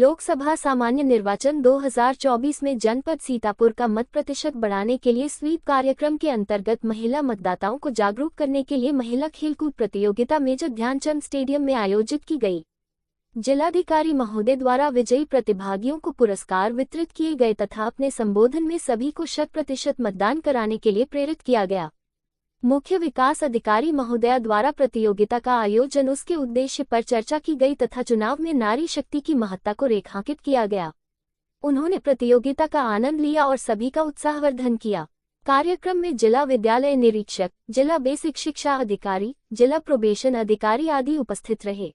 लोकसभा सामान्य निर्वाचन 2024 में जनपद सीतापुर का मत प्रतिशत बढ़ाने के लिए स्वीप कार्यक्रम के अंतर्गत महिला मतदाताओं को जागरूक करने के लिए महिला खेलकूद प्रतियोगिता मेजर ध्यानचंद स्टेडियम में आयोजित की गई। जिलाधिकारी महोदय द्वारा विजयी प्रतिभागियों को पुरस्कार वितरित किए गए तथा अपने संबोधन में सभी को 100% मतदान कराने के लिए प्रेरित किया गया। मुख्य विकास अधिकारी महोदया द्वारा प्रतियोगिता का आयोजन, उसके उद्देश्य पर चर्चा की गई तथा चुनाव में नारी शक्ति की महत्ता को रेखांकित किया गया। उन्होंने प्रतियोगिता का आनंद लिया और सभी का उत्साहवर्धन किया। कार्यक्रम में जिला विद्यालय निरीक्षक, जिला बेसिक शिक्षा अधिकारी, जिला प्रोबेशन अधिकारी आदि उपस्थित रहे।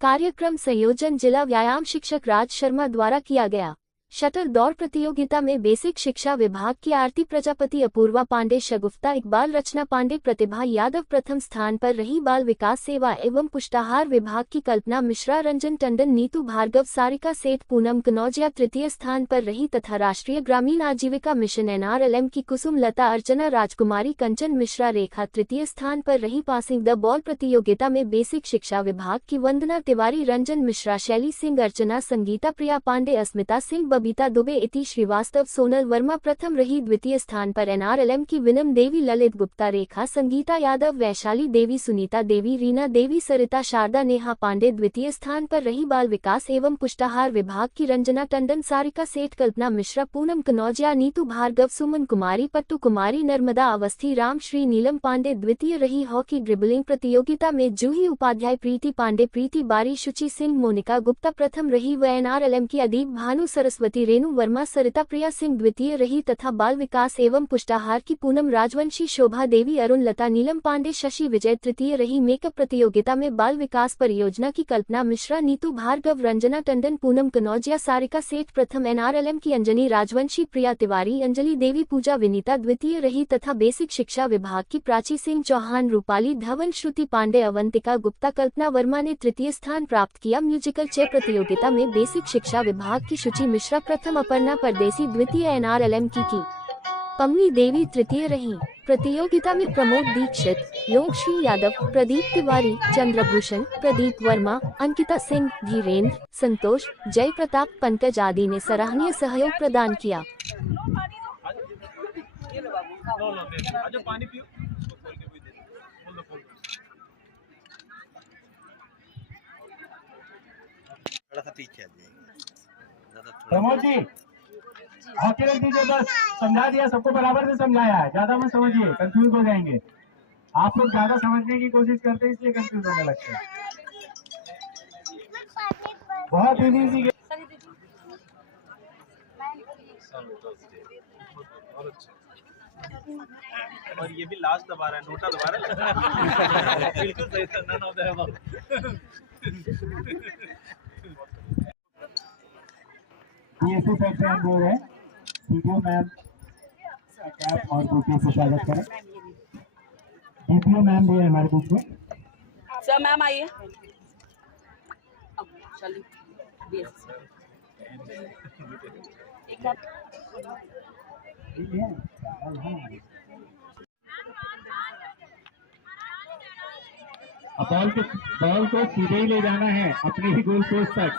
कार्यक्रम संयोजन जिला व्यायाम शिक्षक राज शर्मा द्वारा किया गया। शटल दौड़ प्रतियोगिता में बेसिक शिक्षा विभाग की आरती प्रजापति, अपूर्वा पांडे, शगुफ्ता इकबाल, रचना पांडे, प्रतिभा यादव प्रथम स्थान पर रही। बाल विकास सेवा एवं पुष्टाहार विभाग की कल्पना मिश्रा, रंजन टंडन, नीतू भार्गव, सारिका सेठ, पूनम कनौजिया तृतीय स्थान पर रही तथा राष्ट्रीय ग्रामीण आजीविका मिशन NRLM की कुसुम लता, अर्चना राजकुमारी, कंचन मिश्रा, रेखा तृतीय स्थान पर रही। पासिंग द बॉल प्रतियोगिता में बेसिक शिक्षा विभाग की वंदना तिवारी, रंजन मिश्रा, शैली सिंह, अर्चना, संगीता प्रिया पांडे, अस्मिता सिंह, बबीता दुबे, इति श्रीवास्तव, सोनल वर्मा प्रथम रही। द्वितीय स्थान पर NRLM की विनम देवी, ललित गुप्ता, रेखा, संगीता यादव, वैशाली देवी, सुनीता देवी, रीना देवी, सरिता, शारदा, नेहा पांडे द्वितीय स्थान पर रही। बाल विकास एवं पुष्टाहार विभाग की रंजना टंडन, सारिका सेठ, कल्पना मिश्रा, पूनम कनौजिया, नीतू भार्गव, सुमन कुमारी, पट्टू कुमारी, नर्मदा अवस्थी, राम श्री, नीलम पांडे द्वितीय रही। हॉकी ड्रिबलिंग प्रतियोगिता में जूही उपाध्याय, प्रीति पांडे, प्रीति बारी, शुचि सिंह, मोनिका गुप्ता प्रथम रही व NRLM की अदीप भानु, सरस्वती, रेणु वर्मा, सरिता प्रिया सिंह द्वितीय रही तथा बाल विकास एवं पुष्टाहार की पूनम राजवंशी, शोभा देवी, अरुण लता, नीलम पांडे, शशि विजय तृतीय रही। मेकअप प्रतियोगिता में बाल विकास परियोजना की कल्पना मिश्रा, नीतू भार्गव, रंजना टंडन, पूनम कनौजिया, सारिका सेठ प्रथम, NRLM की अंजनी राजवंशी, प्रिया तिवारी, अंजलि देवी, पूजा विनीता द्वितीय रही तथा बेसिक शिक्षा विभाग की प्राची सिंह चौहान, रूपाली धवन, श्रुति पांडे, अवंतिका गुप्ता, कल्पना वर्मा ने तृतीय स्थान प्राप्त किया। म्यूजिकल चेयर प्रतियोगिता में बेसिक शिक्षा विभाग की शुचि मिश्रा प्रथम, अपर्णा परदेसी द्वितीय, NRLM की कमली देवी तृतीय रही। प्रतियोगिता में प्रमोद दीक्षित, योगश्री यादव, प्रदीप तिवारी, चंद्रभूषण, प्रदीप वर्मा, अंकिता सिंह, धीरेन्द्र, संतोष, जय प्रताप, पंकज आदि ने सराहनीय सहयोग प्रदान किया। प्रमोद जी, हॉकी रख दीजिए, बस समझा दिया, सबको बराबर से समझाया है, ज्यादा मत समझिए, कंफ्यूज हो जाएंगे। आप लोग ज्यादा समझने की कोशिश करते हैं इसलिए कंफ्यूज होने लगते हैं। बहुत इजी और ये भी लास्ट दबा रहा है, नोटा दबा रहा है। बिल्कुल सही था, none of the above. PSC side से हम बोल रहे हैं, DPO मैम का कैप और बुके से स्वागत करें। DPO मैम भी है हमारे बीच में। सर मैम आइए। बॉल को सीधे ही ले जाना है अपने ही गोल पोस्ट तक।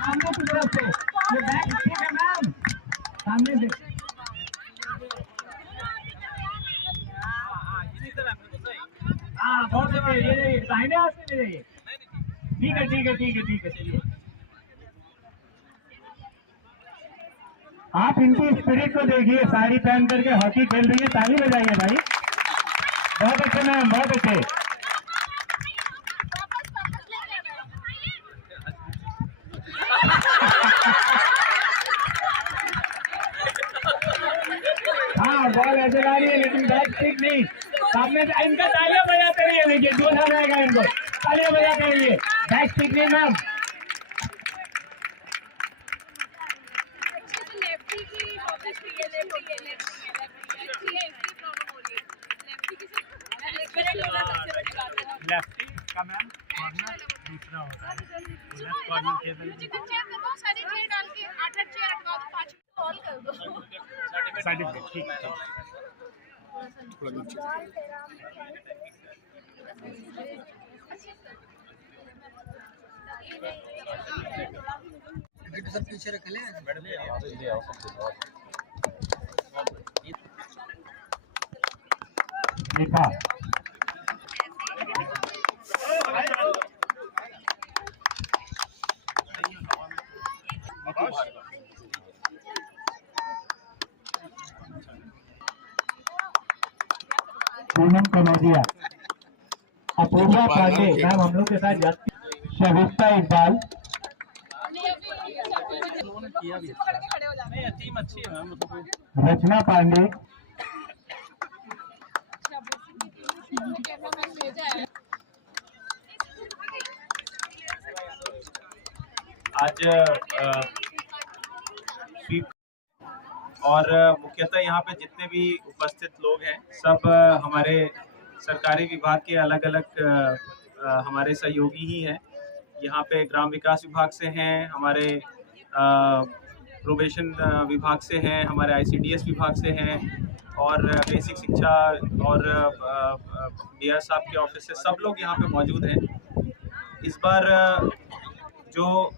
सामने की तरफ से ये बैक ठीक है मैम, सामने से। हाँ बहुत सही, ये दाहिने हाथ से ले जाइए। ठीक है ठीक है ठीक है ठीक है, चलिए। आप इनकी स्पिरिट को देखिए, साड़ी पहन करके हॉकी खेल रही है, ताली बजाइए भाई। बहुत अच्छे मैम, बहुत अच्छे। हाँ बॉल ऐसे आ रही है लेकिन बैट ठीक नहीं, सामने से इनका तालियां बजाते रहिए, देखिए जो ना रहेगा इनको तालियां बजाते रहिए। बैट ठीक नहीं मैम। लेफ्टी का मैम कॉर्नर दूसरा होता है, लेफ्ट कॉर्नर के सर्टिफिकेट ठीक है। थोड़ा नीचे सब पीछे रख ले। देखा पूनम कनौजिया, अपूर्वा पांडे मैम हम लोग के साथ जाती, शगुफ्ता इकबाल, टीम अच्छी है मैम। रचना पांडे, आज स्वीप और मुख्यतः यहाँ पे जितने भी उपस्थित लोग हैं सब हमारे सरकारी विभाग के अलग अलग हमारे सहयोगी ही हैं। यहाँ पे ग्राम विकास विभाग से हैं, हमारे प्रोबेशन विभाग से हैं, हमारे ICDS विभाग से हैं और बेसिक शिक्षा और डीआर साहब के ऑफिस से सब लोग यहाँ पे मौजूद हैं। इस बार जो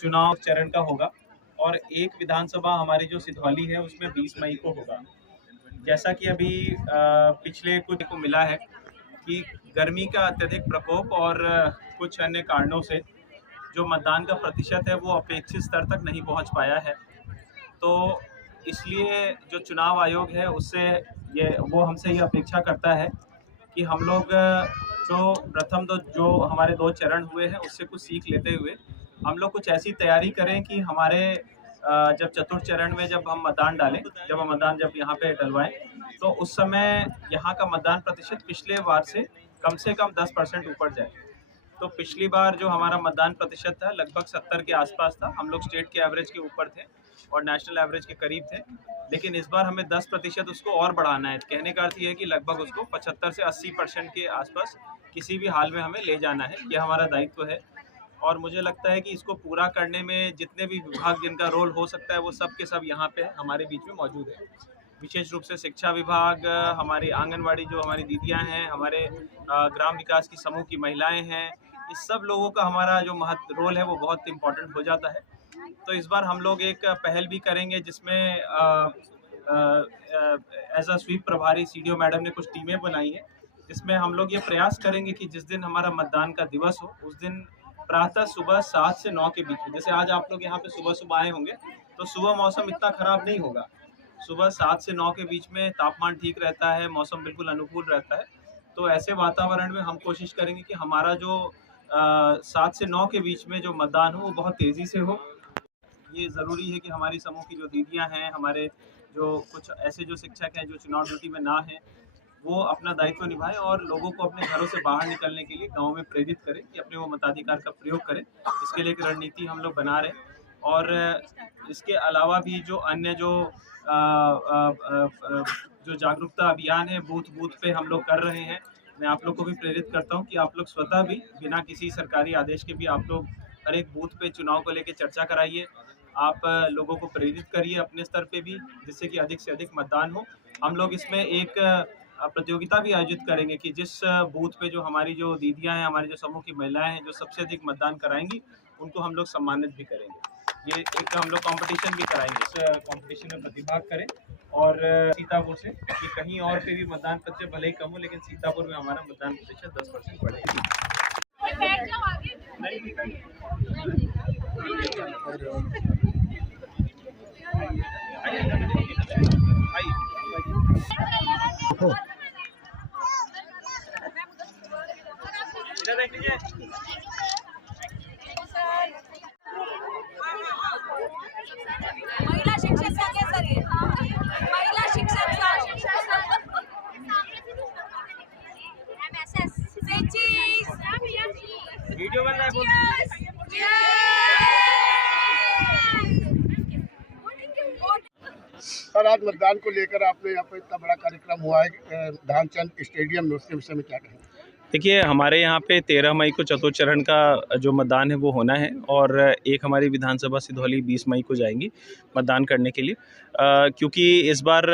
चुनाव चरण का होगा और एक विधानसभा हमारी जो सिधौली है उसमें 20 मई को होगा। जैसा कि अभी पिछले कुछ को मिला है कि गर्मी का अत्यधिक प्रकोप और कुछ अन्य कारणों से जो मतदान का प्रतिशत है वो अपेक्षित स्तर तक नहीं पहुंच पाया है। तो इसलिए जो चुनाव आयोग है उससे वो हमसे ये अपेक्षा करता है कि हम लोग जो प्रथम जो हमारे 2 चरण हुए हैं उससे कुछ सीख लेते हुए हम लोग कुछ ऐसी तैयारी करें कि हमारे जब चतुर्थ चरण में जब हम मतदान डालें, जब यहाँ पे डलवाएं तो उस समय यहाँ का मतदान प्रतिशत पिछले बार से कम 10% ऊपर जाए। तो पिछली बार जो हमारा मतदान प्रतिशत था लगभग 70 के आसपास था, हम लोग स्टेट के एवरेज के ऊपर थे और नेशनल एवरेज के करीब थे। लेकिन इस बार हमें 10% उसको और बढ़ाना है। कहने का अर्थ ये है कि लगभग उसको 75 से 80% के आसपास किसी भी हाल में हमें ले जाना है। ये हमारा दायित्व है और मुझे लगता है कि इसको पूरा करने में जितने भी विभाग जिनका रोल हो सकता है वो सब के सब यहाँ पे हमारे बीच में मौजूद है। विशेष रूप से शिक्षा विभाग, हमारी आंगनवाड़ी जो हमारी दीदियाँ हैं, हमारे ग्राम विकास की समूह की महिलाएँ हैं, इस सब लोगों का हमारा जो रोल है वो बहुत इम्पोर्टेंट हो जाता है। तो इस बार हम लोग एक पहल भी करेंगे जिसमें एज अ स्वीप प्रभारी CDO मैडम ने कुछ टीमें बनाई हैं जिसमें हम लोग ये प्रयास करेंगे कि जिस दिन हमारा मतदान का दिवस हो उस दिन प्रातः सुबह 7 से 9 के बीच में, जैसे आज आप लोग यहाँ पे सुबह आए होंगे तो सुबह मौसम इतना खराब नहीं होगा। सुबह 7 से 9 के बीच में तापमान ठीक रहता है, मौसम बिल्कुल अनुकूल रहता है। तो ऐसे वातावरण में हम कोशिश करेंगे कि हमारा जो 7 से 9 के बीच में जो मतदान हो वो बहुत तेज़ी से हो। ये ज़रूरी है कि हमारी समूह की जो दीदियाँ हैं, हमारे जो कुछ ऐसे जो शिक्षक हैं जो चुनाव ड्यूटी में ना हैं, वो अपना दायित्व निभाएं और लोगों को अपने घरों से बाहर निकलने के लिए गांव में प्रेरित करें कि अपने वो मताधिकार का प्रयोग करें। इसके लिए एक रणनीति हम लोग बना रहे हैं और इसके अलावा भी जो अन्य जो जागरूकता अभियान है बूथ पे हम लोग कर रहे हैं। मैं आप लोग को भी प्रेरित करता हूं कि आप लोग स्वतः भी बिना किसी सरकारी आदेश के भी आप लोग हर एक बूथ पे चुनाव को लेकर चर्चा कराइए। आप लोगों को प्रेरित करिए अपने स्तर पे भी, जिससे कि अधिक से अधिक मतदान हो। हम लोग इसमें एक प्रतियोगिता भी आयोजित करेंगे कि जिस बूथ पे जो हमारी जो दीदियां हैं, हमारी जो समूह की महिलाएं हैं जो सबसे अधिक मतदान कराएंगी उनको हम लोग सम्मानित भी करेंगे। ये एक हम लोग कंपटीशन भी कराएंगे, इस कंपटीशन में प्रतिभाग करें। और सीतापुर से कि कहीं और पे भी मतदान प्रतिशत भले ही कम हो लेकिन सीतापुर में हमारा मतदान प्रतिशत 10% बढ़ेगा। महिला शिक्षक का क्या सर है? महिला शिक्षक वीडियो बन रहा है। सर आज मतदान को लेकर आपने यहाँ पर इतना बड़ा कार्यक्रम हुआ है ध्यानचंद स्टेडियम में, उसके विषय में क्या कहेंगे? देखिए, हमारे यहाँ पे 13 मई को चतुर्थ चरण का जो मतदान है वो होना है और एक हमारी विधानसभा सिधौली 20 मई को जाएंगी मतदान करने के लिए। क्योंकि इस बार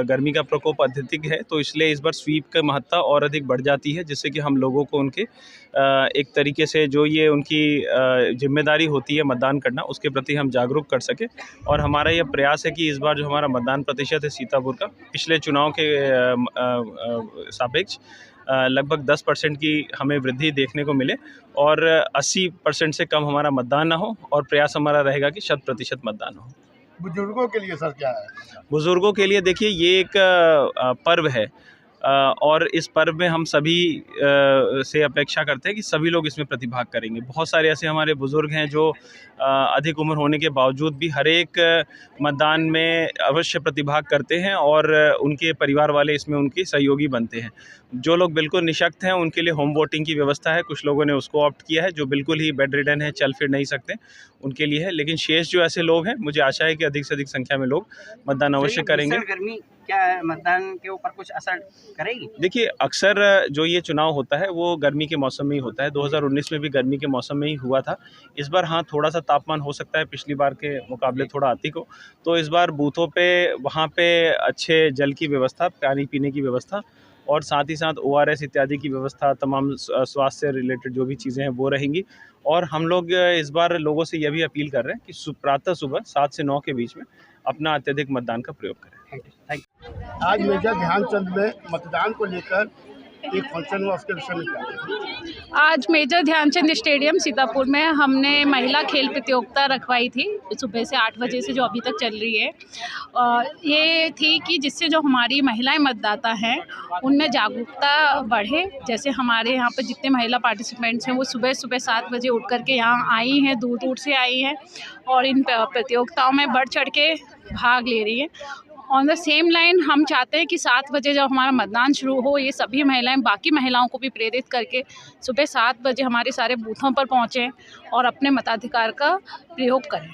गर्मी का प्रकोप अत्यधिक है, तो इसलिए इस बार स्वीप का महत्ता और अधिक बढ़ जाती है, जिससे कि हम लोगों को उनके एक तरीके से जो ये उनकी जिम्मेदारी होती है मतदान करना, उसके प्रति हम जागरूक कर सकें। और हमारा ये प्रयास है कि इस बार जो हमारा मतदान प्रतिशत है सीतापुर का, पिछले चुनाव के सापेक्ष लगभग 10% की हमें वृद्धि देखने को मिले और 80% से कम हमारा मतदान ना हो, और प्रयास हमारा रहेगा कि 100% मतदान हो। बुजुर्गों के लिए सर क्या है? बुजुर्गों के लिए देखिए, ये एक पर्व है और इस पर्व में हम सभी से अपेक्षा करते हैं कि सभी लोग इसमें प्रतिभाग करेंगे। बहुत सारे ऐसे हमारे बुज़ुर्ग हैं जो अधिक उम्र होने के बावजूद भी हर एक मतदान में अवश्य प्रतिभाग करते हैं और उनके परिवार वाले इसमें उनके सहयोगी बनते हैं। जो लोग बिल्कुल निःशक्त हैं उनके लिए होम वोटिंग की व्यवस्था है, कुछ लोगों ने उसको ऑप्ट किया है। जो बिल्कुल ही बेड रिडन है, चल फिर नहीं सकते, उनके लिए है। लेकिन शेष जो ऐसे लोग हैं, मुझे आशा है कि अधिक से अधिक संख्या में लोग मतदान अवश्य करेंगे। गर्मी क्या मतदान के ऊपर कुछ असर करेगी? देखिए, अक्सर जो ये चुनाव होता है वो गर्मी के मौसम में ही होता है। 2019 में भी गर्मी के मौसम में ही हुआ था। इस बार हाँ, थोड़ा सा तापमान हो सकता है पिछली बार के मुकाबले थोड़ा अधिक हो, तो इस बार बूथों पे वहाँ पे अच्छे जल की व्यवस्था, पानी पीने की व्यवस्था और साथ ही साथ ORS इत्यादि की व्यवस्था, तमाम स्वास्थ्य से रिलेटेड जो भी चीज़ें हैं वो रहेंगी। और हम लोग इस बार लोगों से यह भी अपील कर रहे हैं कि प्रातः सुबह 7 से 9 के बीच में अपना अत्यधिक मतदान का प्रयोग करें। Thank you. आज मेजर ध्यानचंद में मतदान को लेकर एक फंक्शन हुआ, उसके विषय में क्या? आज मेजर ध्यानचंद स्टेडियम सीतापुर में हमने महिला खेल प्रतियोगिता रखवाई थी सुबह से 8 बजे से, जो अभी तक चल रही है। ये थी कि जिससे जो हमारी महिलाएं मतदाता हैं उनमें जागरूकता बढ़े। जैसे हमारे यहाँ पर जितने महिला पार्टिसिपेंट्स हैं वो सुबह सुबह 7 बजे उठ करके यहाँ आई हैं, दूर दूर से आई हैं और इन प्रतियोगिताओं में बढ़ चढ़ के भाग ले रही हैं। ऑन द सेम लाइन हम चाहते हैं कि 7 बजे जब हमारा मतदान शुरू हो, ये सभी महिलाएं बाकी महिलाओं को भी प्रेरित करके सुबह 7 बजे हमारे सारे बूथों पर पहुँचें और अपने मताधिकार का प्रयोग करें।